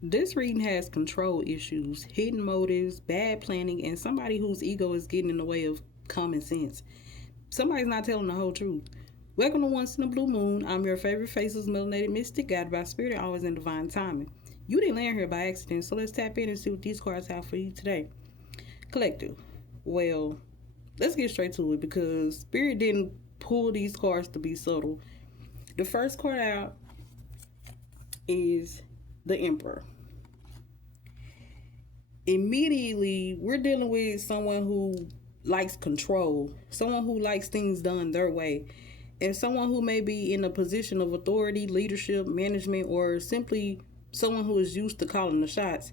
This reading has control issues, hidden motives, bad planning, and somebody whose ego is getting in the way of common sense. Somebody's not telling the whole truth. Welcome to Once in a Blue Moon. I'm your favorite faceless melanated mystic, guided by spirit, always in divine timing. You didn't land here by accident, so let's tap in and see what these cards have for you today. Collective. Well, let's get straight to it because spirit didn't pull these cards to be subtle. The first card out is the Emperor. Immediately, we're dealing with someone who likes control, someone who likes things done their way, and someone who may be in a position of authority, leadership, management, or simply someone who is used to calling the shots.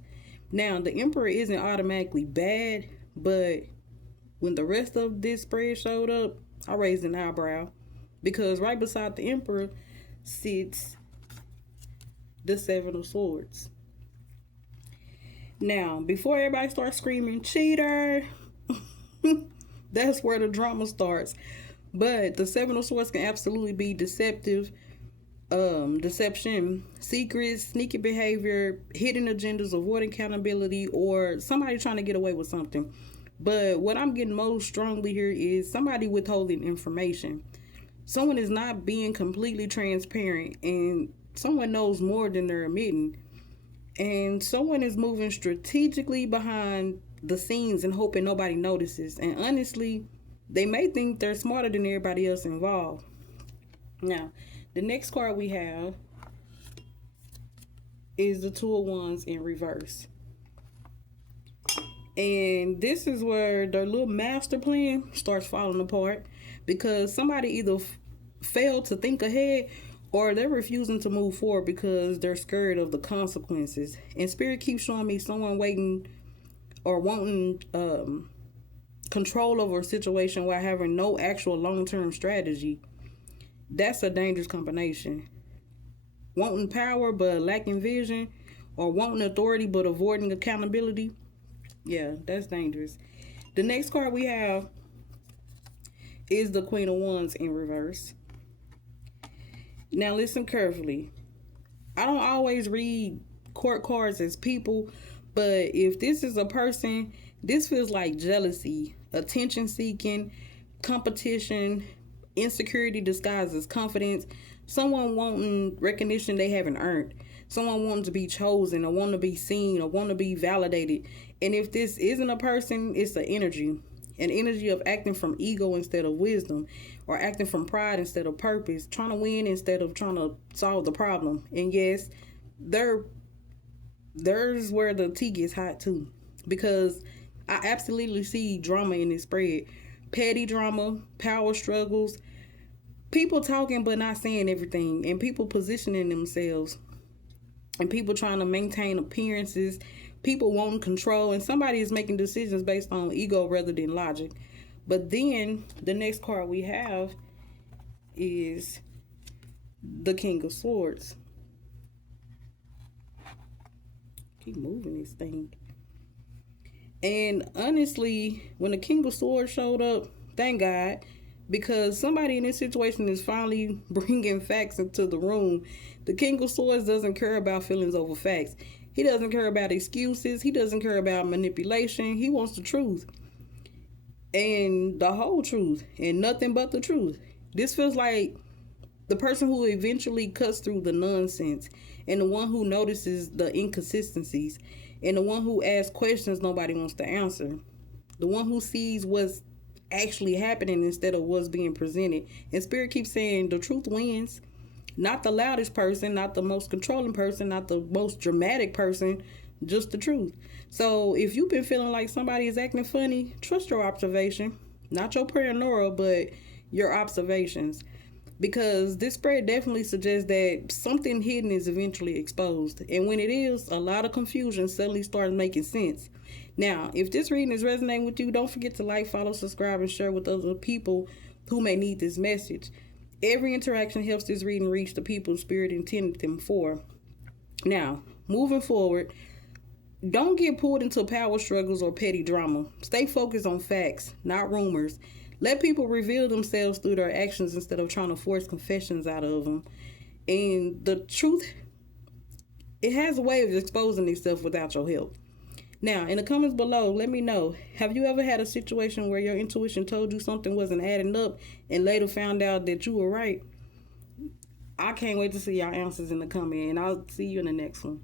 Now, the Emperor isn't automatically bad, but when the rest of this spread showed up, I raised an eyebrow because right beside the Emperor sits the Seven of Swords. Now, before everybody starts screaming, cheater, that's where the drama starts. But the Seven of Swords can absolutely be deceptive, deception, secrets, sneaky behavior, hidden agendas, avoiding accountability, or somebody trying to get away with something. But what I'm getting most strongly here is somebody withholding information. Someone is not being completely transparent, and someone knows more than they're admitting. And someone is moving strategically behind the scenes and hoping nobody notices. And honestly, they may think they're smarter than everybody else involved. Now, the next card we have is the Two of Wands in reverse. And this is where their little master plan starts falling apart because somebody either failed to think ahead or they're refusing to move forward because they're scared of the consequences. And Spirit keeps showing me someone waiting or wanting control over a situation while having no actual long-term strategy. That's a dangerous combination. Wanting power but lacking vision, or wanting authority but avoiding accountability. Yeah, that's dangerous. The next card we have is the Queen of Wands in reverse. Now listen carefully. I don't always read court cards as people, but if this is a person, this feels like jealousy, attention seeking, competition, insecurity disguised as confidence, someone wanting recognition they haven't earned, someone wanting to be chosen or wanting to be seen or wanting to be validated. And if this isn't a person, it's an energy of acting from ego instead of wisdom, or acting from pride instead of purpose, trying to win instead of trying to solve the problem. And yes, there's where the tea gets hot too, because I absolutely see drama in this spread. Petty drama, power struggles, people talking but not saying everything, and people positioning themselves, and people trying to maintain appearances, people wanting control, and somebody is making decisions based on ego rather than logic. But then the next card we have is the King of Swords. Keep moving this thing. And honestly, when the King of Swords showed up, thank God, because somebody in this situation is finally bringing facts into the room. The King of Swords doesn't care about feelings over facts. He doesn't care about excuses. He doesn't care about manipulation. He wants the truth. And the whole truth. And nothing but the truth. This feels like the person who eventually cuts through the nonsense, and the one who notices the inconsistencies, and the one who asks questions nobody wants to answer, the one who sees what's actually happening instead of what's being presented. And Spirit keeps saying the truth wins. Not the loudest person, not the most controlling person, not the most dramatic person, just the truth. So if you've been feeling like somebody is acting funny, trust your observation. Not your paranoia, but your observations. Because this spread definitely suggests that something hidden is eventually exposed. And when it is, a lot of confusion suddenly starts making sense. Now, if this reading is resonating with you, don't forget to like, follow, subscribe, and share with other people who may need this message. Every interaction helps this reading reach the people Spirit intended them for. Now, moving forward, don't get pulled into power struggles or petty drama. Stay focused on facts, not rumors. Let people reveal themselves through their actions instead of trying to force confessions out of them. And the truth it has a way of exposing itself without your help. Now, in the comments below, let me know, have you ever had a situation where your intuition told you something wasn't adding up and later found out that you were right? I can't wait to see y'all answers in the comment, and I'll see you in the next one.